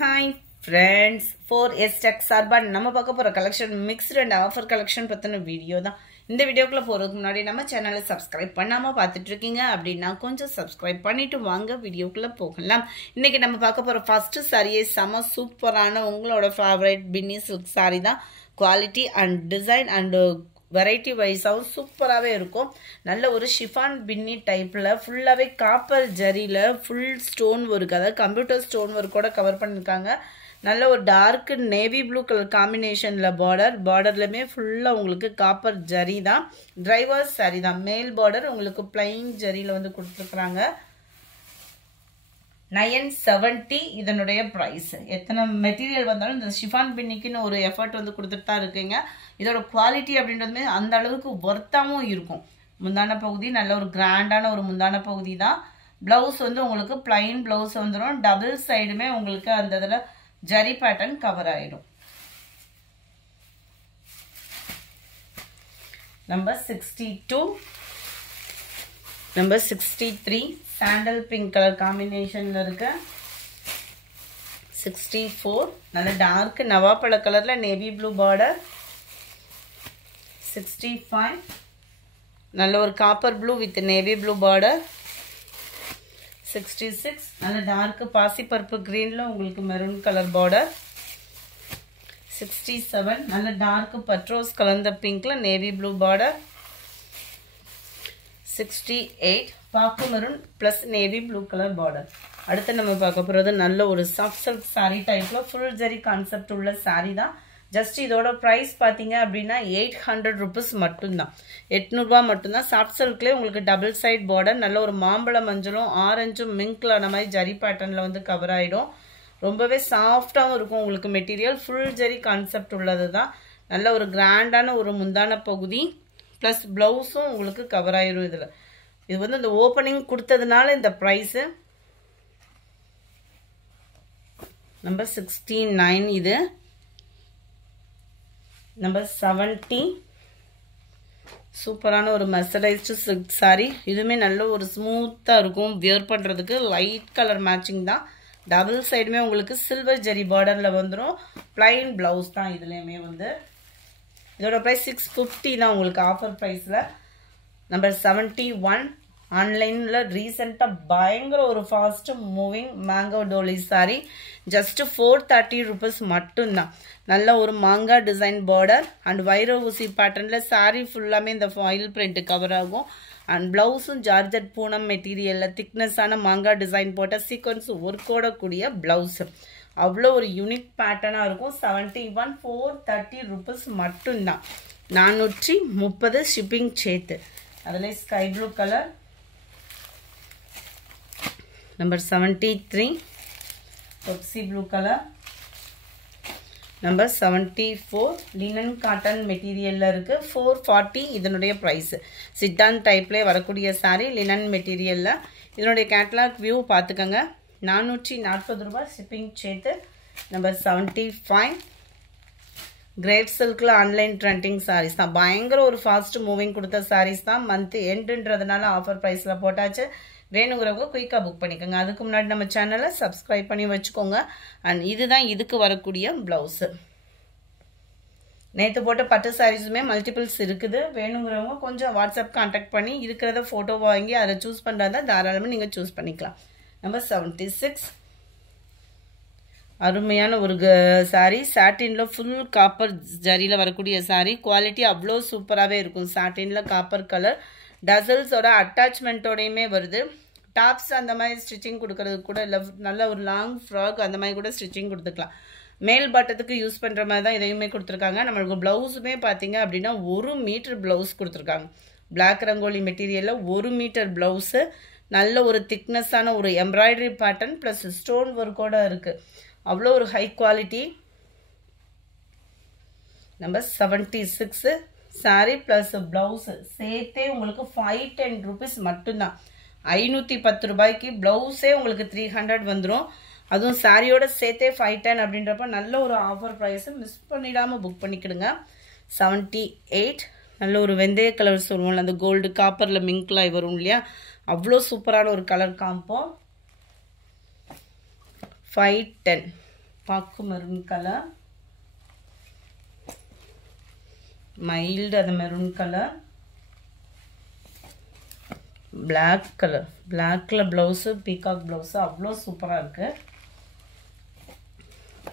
Hi friends, 4S Tech சார்பாக நம்ம பார்க்க போற collection mixed and offer collection பத்தின வீடியோ தான். இந்த வீடியோக்குள்ள போறதுக்கு முன்னாடி நம்ம சேனலை சப்ஸ்கிரைப் பண்ணாம பார்த்துட்டு இருக்கீங்க அப்படின்னா கொஞ்சம் சப்ஸ்கிரைப் பண்ணிட்டு வாங்க வீடியோக்குள்ள போகலாம். இன்னைக்கு நம்ம பார்க்க போற ஃபர்ஸ்ட் சாரியே செம சூப்பரான உங்களோட ஃபேவரட் பின்னி சில்க் சாரி தான். Quality and design and variety வைஸாகவும் சூப்பராகவே இருக்கும். நல்ல ஒரு ஷிஃபான் பின்னி டைப்பில் ஃபுல்லாகவே காப்பர் ஜரியில் ஃபுல் ஸ்டோன் ஒர்க், அதாவது கம்ப்யூட்டர் ஸ்டோன் ஒர்க்கோட கவர் பண்ணியிருக்காங்க. நல்ல ஒரு டார்க் நேவி ப்ளூ கலர் காம்பினேஷனில் பார்டர்லையுமே ஃபுல்லாக உங்களுக்கு காப்பர் ஜரி தான். டிரைவர்ஸ் சாரி தான். மேல் பார்டர் உங்களுக்கு பிளைன் ஜரியில் வந்து கொடுத்துருக்குறாங்க. 970 இதனுடைய ப்ரைஸ். எத்தனை மெட்டீரியல் வந்தாலும் இந்த ஷிஃபான் பின்னிக்குன்னு ஒரு எஃபர்ட் வந்து கொடுத்துட்டு தான் இருக்குங்க. இதோட குவாலிட்டி அப்படின்றதுமே அந்த அளவுக்கு ஒர்த்தாகவும் இருக்கும். முந்தான பகுதி நல்ல ஒரு கிராண்டான ஒரு முந்தான பகுதி தான். பிளவுஸ் வந்து உங்களுக்கு பிளைன் பிளவுஸ் வந்துடும். டபுள் சைடுமே உங்களுக்கு அந்த இதில் ஜரி பேட்டர்ன் கவர் ஆயிடும். Number 62, number 63 sandal pink colour காம்பினேஷன்ல இருக்கு. 64 நல்ல டார்க் நவாப்பழ கலர்ல நேவி ப்ளூ பார்டர். 65 நல்ல ஒரு copper blue with navy blue border. 66 நல்ல டார்க் பாசி பர்ப்பு கிரீன்ல உங்களுக்கு மெரூன் கலர் பார்டர். 67 நல்ல டார்க் பட்ரோஸ் கலந்த பிங்க்ல நேவி ப்ளூ பார்டர். 68 பாக்கு maroon plus navy blue colour border. அடுத்து நம்ம பார்க்க போகிறது நல்ல ஒரு சாஃப்ட் சில்க் சாரீ டைப்பில் ஃபுல் ஜரி கான்செப்ட் உள்ள சாரீ தான். ஜஸ்ட் இதோட ப்ரைஸ் பார்த்தீங்க அப்படின்னா 800 ருபீஸ் மட்டும்தான். 800 ரூபா மட்டும்தான். சாஃப்ட் சில்க்லேயே உங்களுக்கு டபுள் சைட் பார்டர் நல்ல ஒரு மாம்பழ மஞ்சளும் ஆரஞ்சும் மிங்க்ல அந்த மாதிரி ஜரி பேட்டர்னில் வந்து கவர் ஆகிடும். ரொம்பவே சாஃப்டாகவும் இருக்கும் உங்களுக்கு மெட்டீரியல். ஃபுல் ஜரி கான்செப்ட் உள்ளது தான். நல்ல ஒரு கிராண்டான ஒரு முந்தான பகுதி ப்ளஸ் ப்ளவுஸும் உங்களுக்கு கவர் ஆயிரும். இதில் இது வந்து இந்த ஓப்பனிங் கொடுத்ததுனால இந்த ப்ரைஸு. நம்பர் 69 இது. நம்பர் 70 சூப்பரான ஒரு மெர்சரைஸ்டு சில்க் சாரி. இதுவுமே நல்ல ஒரு ஸ்மூத்தாக இருக்கும். வியர் பண்ணுறதுக்கு லைட் கலர் மேட்சிங் தான். டபுள் சைடுமே உங்களுக்கு சில்வர் ஜரி பார்டரில் வந்துடும். பிளைன் ப்ளவுஸ் தான் இதுலேயுமே வந்து. இதோட ப்ரைஸ் 650 தான் உங்களுக்கு ஆஃபர் ப்ரைஸில். நம்பர் 71 ஆன்லைனில் ரீசெண்டாக பயங்கர ஒரு fast moving mango Dolly sorry. Just 430 rupees மட்டும்தான். நல்ல ஒரு மாங்கா டிசைன் பார்டர் அண்ட் வைர ஊசி பேட்டர்னில் சாரி ஃபுல்லாமே இந்த ஃபாயில் பிரிண்ட் கவர் ஆகும். அண்ட் ப்ளவுஸும் ஜார்ஜட் பூனம் மெட்டீரியலில் திக்னஸான மாங்கா டிசைன் போட்ட சீக்வன்ஸ் ஒர்க்கோட கூடிய ப்ளவுஸு. அவ்வளோ ஒரு யூனிக் பேட்டர்னாக இருக்கும். 71 430 ருபீஸ் மட்டும்தான். 430 ஷிப்பிங் சேர்த்து. அதில் sky blue colour. Number 73 Pepsi blue colour. Number 74 linen cotton மெட்டீரியலில் இருக்குது. 440 இதனுடைய ப்ரைஸு. சிட்டான் டைப்லேயே வரக்கூடிய சாரீ லினன் மெட்டீரியலில். இதனுடைய கேட்லாக் வியூ பார்த்துக்கோங்க. 440 ரூபா ஷிப்பிங் சேர்த்து. நம்பர் 75 கிரேப் சில்கில் ஆன்லைன் ட்ரெண்டிங் சாரீஸ் தான். பயங்கர ஒரு ஃபாஸ்ட் மூவிங் கொடுத்த சாரீஸ் தான். மந்த் எண்டுன்றதுனால ஆஃபர் ப்ரைஸில் போட்டாச்சு. வேணுங்கிறவங்க குயிக்காக புக் பண்ணிக்கோங்க. அதுக்கு முன்னாடி நம்ம சேனலை சப்ஸ்கிரைப் பண்ணி வச்சுக்கோங்க. அண்ட் இதுதான் இதுக்கு வரக்கூடிய ப்ளவுஸு. நேற்று போட்ட பட்டு சாரீஸுமே மல்டிபிள்ஸ் இருக்குது. வேணுங்கிறவங்க கொஞ்சம் வாட்ஸ்அப் கான்டாக்ட் பண்ணி இருக்கிறத ஃபோட்டோ வாங்கி அதை சூஸ் பண்ணுறதா தாராளமாக நீங்கள் சூஸ் பண்ணிக்கலாம். நம்பர் 76 அருமையான ஒரு சாரீ. சாட்டினில் ஃபுல் காப்பர் ஜரியில் வரக்கூடிய சாரீ. குவாலிட்டி அவ்வளோ சூப்பராகவே இருக்கும். சாட்டினில் காப்பர் கலர் டசல்ஸோட அட்டாச்மெண்ட்டோடையுமே வருது. டாப்ஸ் அந்த மாதிரி ஸ்டிச்சிங் கொடுக்கறதுக்கு கூட இல்லை, நல்ல ஒரு லாங் ஃப்ராக் அந்த மாதிரி கூட ஸ்டிச்சிங் கொடுத்துக்கலாம். மேல் பட்டத்துக்கு யூஸ் பண்ணுற மாதிரி தான் இதையுமே கொடுத்துருக்காங்க. நம்மளுக்கு ப்ளவுஸுமே பார்த்தீங்க அப்படின்னா 1 மீட்டர் ப்ளவுஸ் கொடுத்துருக்காங்க. பிளாக் ரங்கோலி மெட்டீரியலில் 1 மீட்டர் ப்ளவுஸு. நல்ல ஒரு திக்னஸான ஒரு எம்ப்ராய்டரி பேட்டர்ன் ப்ளஸ் ஸ்டோன் ஒர்க்கோட இருக்குது. அவ்வளோ ஒரு high quality. Number 76 sorry plus blouse சேர்த்தே உங்களுக்கு 510 ருபீஸ் மட்டும்தான். 510 ரூபாய்க்கு ப்ளவுஸே உங்களுக்கு 300 வந்துடும். அதுவும் சாரியோட சேர்த்தே 510 அப்படின்றப்ப நல்ல ஒரு ஆஃபர் ப்ரைஸு. மிஸ் பண்ணிடாமல் புக் பண்ணிக்கிடுங்க. 78 நல்ல ஒரு வெந்தய கலர் சொல்லுவோம்ல, அந்த கோல்டு காப்பரில் மிங்க்லாய் வரும் இல்லையா, அவ்வளோ சூப்பரான ஒரு கலர் காம்போ. 510 பாக்கு மெரூன் கலர், மைல்டு அது மெரூன் கலர், பிளாக் கலர், பிளாக்ல ப்ளவுஸு பீகாக் ப்ளவுஸு அவ்வளோ சூப்பராக இருக்குது.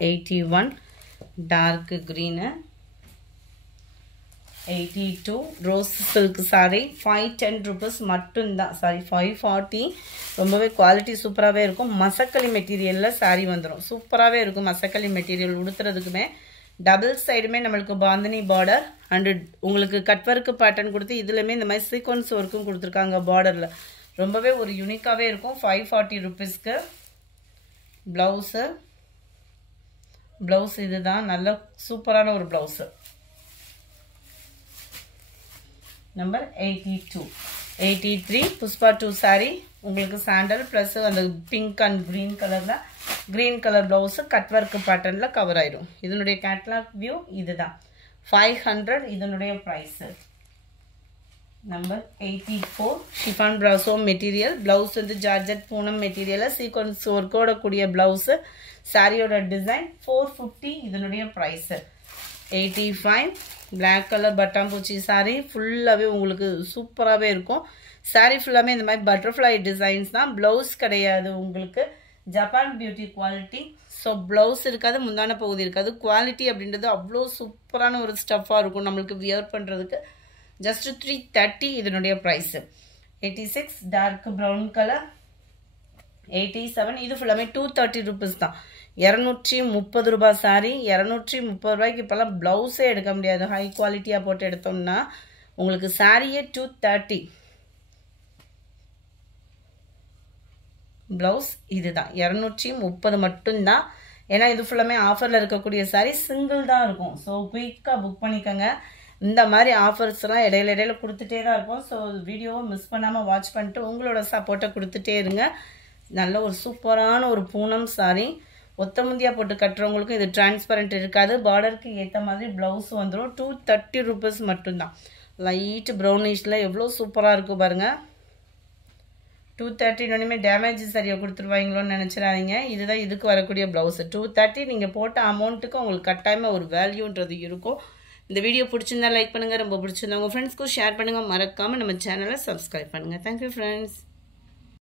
81 dark green, 82 rose silk sari. 510 rupees மட்டும்தான். சாரி 540. ரொம்பவே குவாலிட்டி சூப்பராகவே இருக்கும். மசக்களி மெட்டீரியலில் சாரீ வந்துடும். சூப்பராகவே இருக்கும் மசக்களி மெட்டீரியல் உடுத்துறதுக்குமே. டபுள் சைடுமே நம்மளுக்கு பாந்தினி பார்டர் அண்டு உங்களுக்கு கட் ஒர்க்கு பேட்டர்ன் கொடுத்து இதுலையுமே இந்த மாதிரி சீக்வன்ஸ் ஒர்க்கும் கொடுத்துருக்காங்க பார்டரில். ரொம்பவே ஒரு யூனிக்காகவே இருக்கும். 540 ருபீஸ்க்கு. ப்ளவுஸு இதுதான் நல்ல சூப்பரான ஒரு ப்ளவுஸு. நம்பர் 82. 83 புஷ்பா 2 சாரீ. உங்களுக்கு சாண்டல் ப்ளஸ் அந்த பிங்க் அண்ட் க்ரீன் கலரில் green colour blouse cut work பேட்டர்னில் கவர் ஆயிடும். இதனுடைய கேட்லாக் வியூ இதுதான். 500 இதனுடைய price. Number 84 chiffon ப்ராசோ material. Blouse வந்து ஜார்ஜட் பூனம் மெட்டீரியலில் சீக்வன்ஸ் ஒர்க்கோட கூடிய ப்ளவுஸு. சாரியோட டிசைன் 450 இதனுடைய ப்ரைஸு. 85 பிளாக் கலர் பட்டாம்பூச்சி சாரீ. ஃபுல்லாகவே உங்களுக்கு சூப்பராகவே இருக்கும். சாரீ ஃபுல்லாமே இந்த மாதிரி பட்டர்ஃப்ளை டிசைன்ஸ் தான். ப்ளவுஸ் கிடையாது உங்களுக்கு. Japan beauty quality. So blouse இருக்காது, முந்தான பகுதி இருக்காது. குவாலிட்டி அப்படின்றது அவ்வளோ சூப்பரான ஒரு ஸ்டஃப்பாக இருக்கும் நம்மளுக்கு வியர் பண்ணுறதுக்கு. ஜஸ்ட் 330 இதனுடைய ப்ரைஸு. 86 dark brown colour. 87 இது ஃபுல்லாமே 230 ருபீஸ் தான். 230 ரூபாய் சாரீ. 230 ரூபாய்க்கு இப்போல்லாம் ப்ளவுஸே எடுக்க முடியாது. ஹை குவாலிட்டியாக போட்டு எடுத்தோம்னா உங்களுக்கு சாரியே 230. ப்ளவுஸ் இதுதான் 230 மட்டும்தான். ஏன்னா இது ஃபுல்லாமே ஆஃபரில் இருக்கக்கூடிய சாரீ. சிங்கிள் தான் இருக்கும். ஸோ குயிக்காக புக் பண்ணிக்கோங்க. இந்த மாதிரி ஆஃபர்ஸ்லாம் இடையில கொடுத்துட்டே தான் இருக்கும். ஸோ வீடியோவை மிஸ் பண்ணாமல் வாட்ச் பண்ணிட்டு உங்களோட சப்போர்ட்டை கொடுத்துட்டே இருங்க. நல்ல ஒரு சூப்பரான ஒரு பூனம் சாரீ. ஒத்த முந்தியா போட்டு கட்டுறவங்களுக்கும் இது டிரான்ஸ்பரண்ட் இருக்காது. பார்டருக்கு ஏற்ற மாதிரி ப்ளவுஸ் வந்துடும். 230 ருபீஸ் மட்டும்தான். லைட் ப்ரௌனிஷில் எவ்வளோ சூப்பராக இருக்கும் பாருங்கள். 230 ஒன்றுமே டேமேஜ் சரியாக கொடுத்துருவாங்களோன்னு நினச்சிடாதீங்க. இதுதான் இதுக்கு வரக்கூடிய ப்ளவுஸு. 230 நீங்கள் போட்ட அமௌண்ட்டுக்கு உங்களுக்கு கட்டாயமாக ஒரு வேல்யூன்றது இருக்கும். இந்த வீடியோ பிடிச்சிருந்தா லைக் பண்ணுங்கள். ரொம்ப பிடிச்சிருந்தா உங்கள் ஃப்ரெண்ட்ஸ்க்கும் ஷேர் பண்ணுங்கள். மறக்காமல் நம்ம சேனலை சப்ஸ்கிரைப் பண்ணுங்கள். Thank you friends.